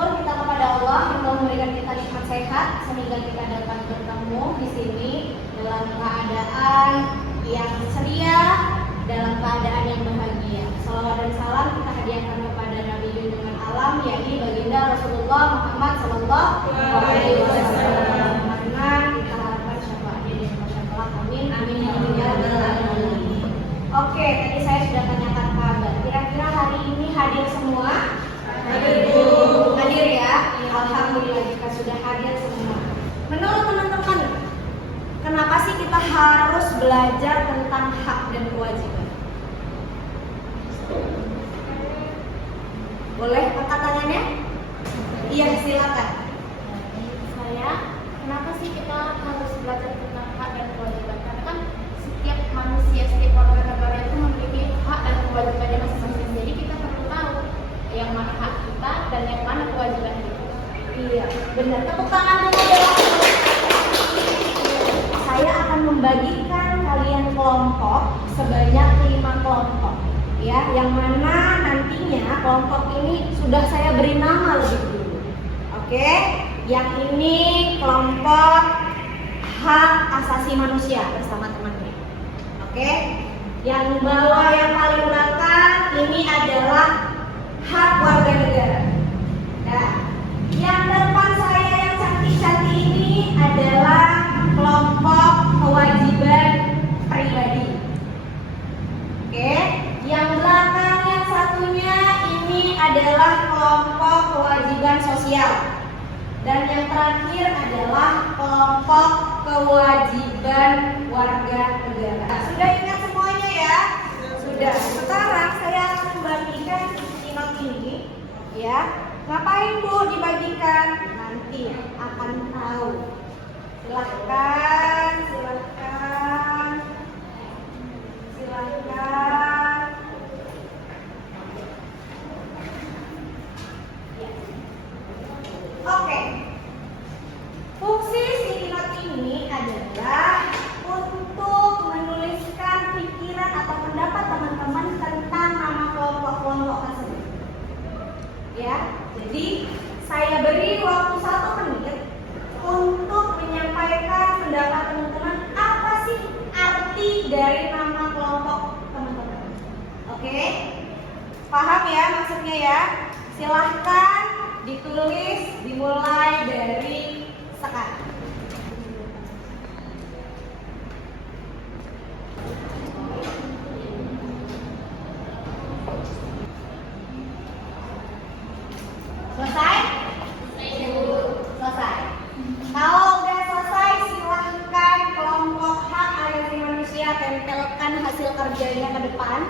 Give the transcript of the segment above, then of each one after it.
bersyukur kita kepada Allah yang telah memberikan kita nikmat sehat sehingga kita dapat bertemu di sini dalam keadaan yang ceria, dalam keadaan yang bahagia. Salawat dan salam kita hadiahkan kepada Nabi junjungan alam, yakni baginda Rasulullah Muhammad SAW. Karena kita harapkan syafaatnya di masa kelak. Amin. Amin ya rabbal alamin. Oke, tadi saya sudah tanyakan kabar. Kira-kira hari ini hadir semua? Hadir ya? Alhamdulillah jika sudah hadir semua. Menurut teman-teman, kenapa sih kita harus belajar tentang hak dan kewajiban? Boleh angkat tangannya? Iya, silakan. Saya, kenapa sih kita harus belajar tentang hak dan kewajiban? Karena kan setiap manusia, setiap warga negara itu memiliki hak dan kewajibannya masing-masing. Jadi kita perlu tahu yang mana hak kita dan yang mana kewajiban kita. Iya, benar. Tepuk tangan dulu ya. Saya akan membagikan kalian kelompok sebanyak 5 kelompok. Ya, yang mana nantinya kelompok ini sudah saya beri nama lebih dulu. Oke, yang ini kelompok hak asasi manusia bersama temannya. Oke, yang bawah yang paling belakang ini adalah hak warga negara. Nah, yang depan saya yang cantik-cantik ini adalah kelompok kewajiban pribadi. Oke, yang belakang yang satunya ini adalah kelompok kewajiban sosial. Dan yang terakhir adalah kelompok kewajiban warga negara. Sudah ingat semuanya ya? Sudah. Sekarang saya akan membagikan not ini, ya. Ngapain Bu dibagikan? Nanti akan tahu. Silahkan. Oke. Fungsi sticky note ini adalah untuk menuliskan pikiran atau pendapat teman-teman tentang nama kelompok-kelompok tersebut. Ya, jadi saya beri waktu 1 menit untuk menyampaikan pendapat teman-teman apa sih arti dari nama kelompok teman-teman. Oke? Paham ya maksudnya ya? Silahkan ditulis, dimulai dari sekarang. Selesai? Selesai. Kalau udah selesai, silahkan kelompok hak asasi manusia tempelkan hasil kerjanya ke depan.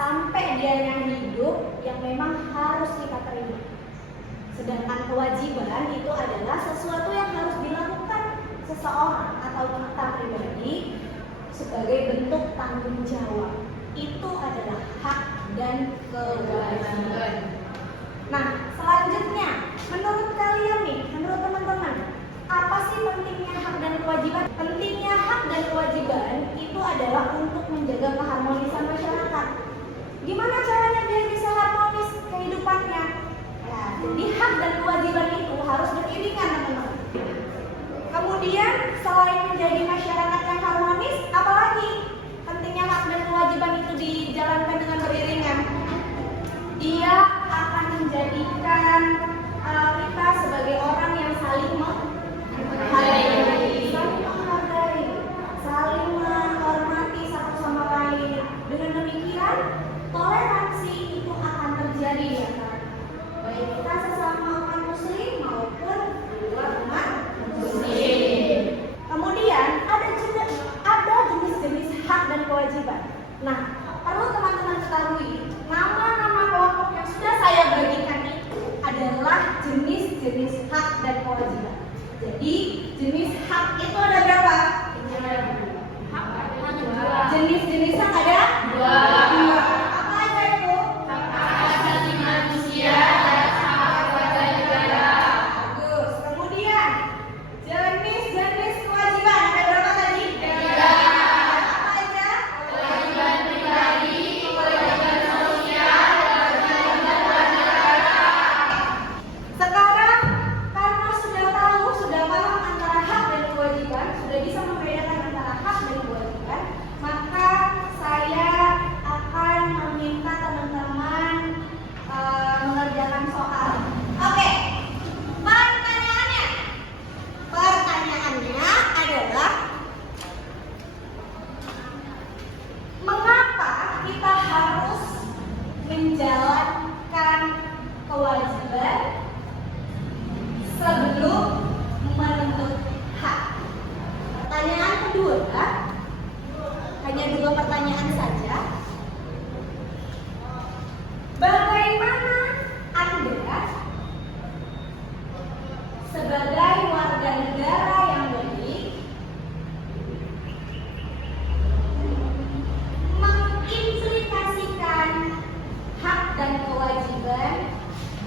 Sampai dianya hidup yang memang harus kita terima. Sedangkan kewajiban itu adalah sesuatu yang harus dilakukan seseorang atau kita pribadi sebagai bentuk tanggung jawab. Itu adalah hak dan kewajiban. Nah, selanjutnya, menurut kalian nih, menurut teman-teman, apa sih pentingnya hak dan kewajiban? Pentingnya hak dan kewajiban itu adalah untuk menjaga keharmonisan masyarakat. Gimana caranya biar bisa harmonis kehidupannya? Nah, jadi hak dan kewajiban itu harus beriringan, teman-teman. Kemudian selain menjadi masyarakat yang harmonis, apalagi pentingnya hak dan kewajiban itu dijalankan dengan beriringan? Dia akan menjadikan kita sebagai orang yang saling menghargai, saling menghormati satu sama lain. Dengan demikian, toleransi itu akan terjadi ya kan? Baik kita sesama umat muslim maupun di luar umat muslim. Kemudian ada jenis-jenis hak dan kewajiban. Nah, perlu teman-teman ketahui nama-nama kelompok yang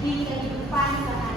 di kehidupan sehari-hari.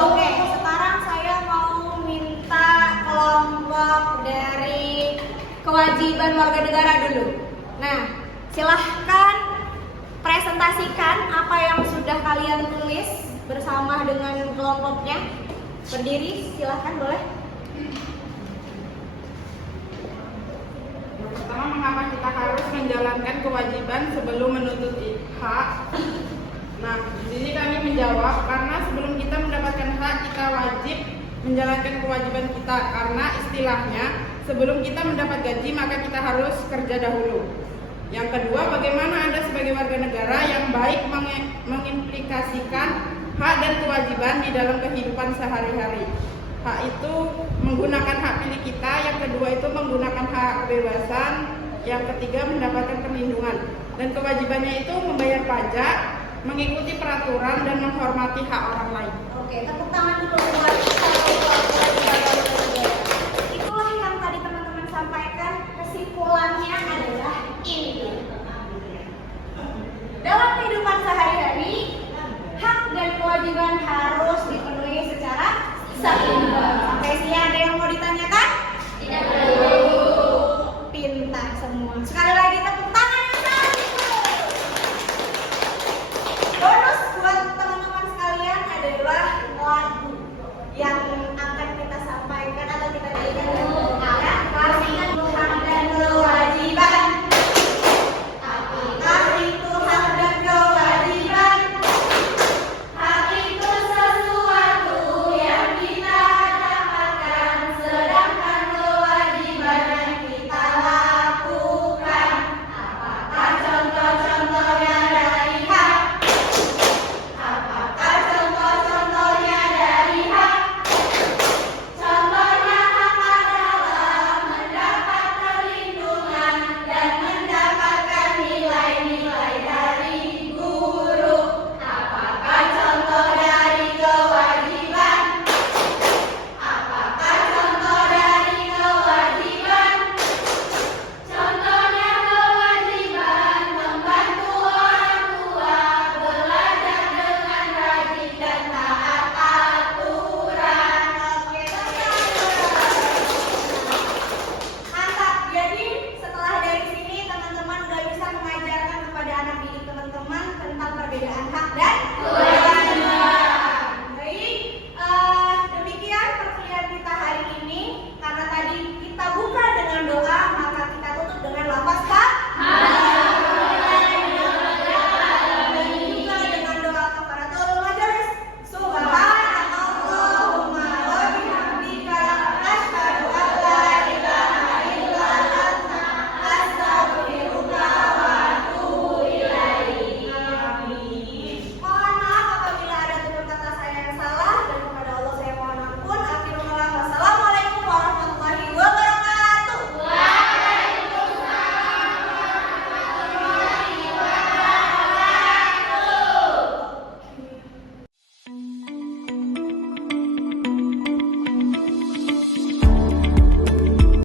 Oke, sekarang saya mau minta kelompok dari kewajiban warga negara dulu. Nah, silahkan presentasikan apa yang sudah kalian tulis bersama dengan kelompoknya. Berdiri, silahkan boleh. Pertama, mengapa kita harus menjalankan kewajiban sebelum menuntut hak? Nah, di sini kami menjawab karena sebelum kita mendapatkan hak, kita wajib menjalankan kewajiban kita karena istilahnya sebelum kita mendapat gaji maka kita harus kerja dahulu. Yang kedua, bagaimana Anda sebagai warga negara yang baik mengimplikasikan hak dan kewajiban di dalam kehidupan sehari-hari. Hak itu menggunakan hak pilih kita, yang kedua itu menggunakan hak kebebasan, yang ketiga mendapatkan perlindungan. Dan kewajibannya itu membayar pajak, mengikuti peraturan dan menghormati hak orang lain. Oke, tepuk tangan dulu buat kewajiban warga negara. Itulah yang tadi teman-teman sampaikan. Kesimpulannya adalah